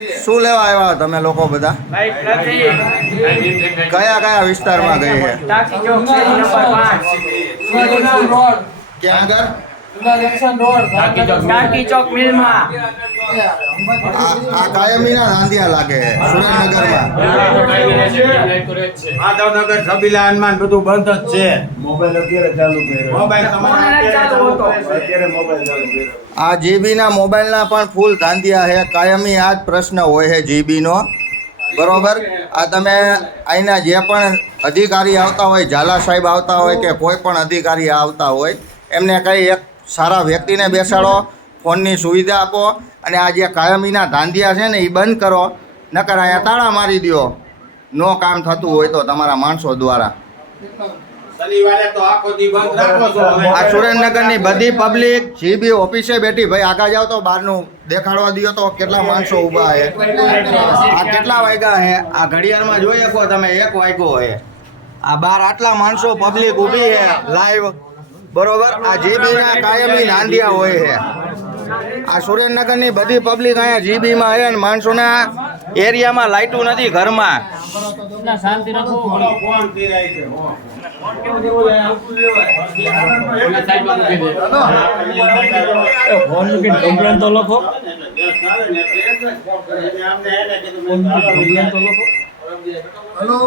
શું લેવા આવ્યા તમે લોકો બધા? કયા કયા વિસ્તારમાં ગઈ છે? ક્યાં આગળ? આ કાયમીના ધાંધિયા લાગે છે સુરેન્દ્રનગરમાં. માધવનગર સબીલા હનુમાન બધું બંધ જ છે. મોબાઈલ અત્યારે ચાલુ કર્યો. મોબાઈલ આ જીબીના મોબાઈલના પણ ફૂલ ધાંધિયા છે. કાયમી આ જ પ્રશ્ન હોય છે જીબીનો. બરોબર. આ તમે અહીંના જે પણ અધિકારી આવતા હોય, ઝાલા સાહેબ આવતા હોય કે કોઈ પણ અધિકારી આવતા હોય, એમને કંઈ એક સારા વ્યક્તિને બેસાડો, ફોનની સુવિધા આપો અને આ જે કાયમીના ધાંધિયા છે ને એ બંધ કરો. નકર અહીંયા તાળા મારી દો નો કામ થતું હોય તો તમારા માણસો દ્વારા. આ સુરેન્દ્રનગરની બધી પબ્લિક જીબી ઓફિસે બેઠી. ભાઈ આગળ જાવ તો બહારનું દેખાડવા દો તો કેટલા માણસો ઊભા છે. આ કેટલા વાગ્યા છે? આ ઘડિયાળમાં જોઈ શકો તમે 1 વાગ્યો છે. આ બહાર આટલા માણસો પબ્લિક ઊભી છે લાઈવ. બરોબર. આ જીબીના કાયમી ધાંધિયા હોય છે. આ સુરેન્દ્રનગરની બધી પબ્લિક અહીંયા જીબીમાં છે. માણસોના એરિયામાં લાઇટું નથી ઘરમાં. શાંતિ રાખો. કમ્પ્લેન તો લખો. હેલો.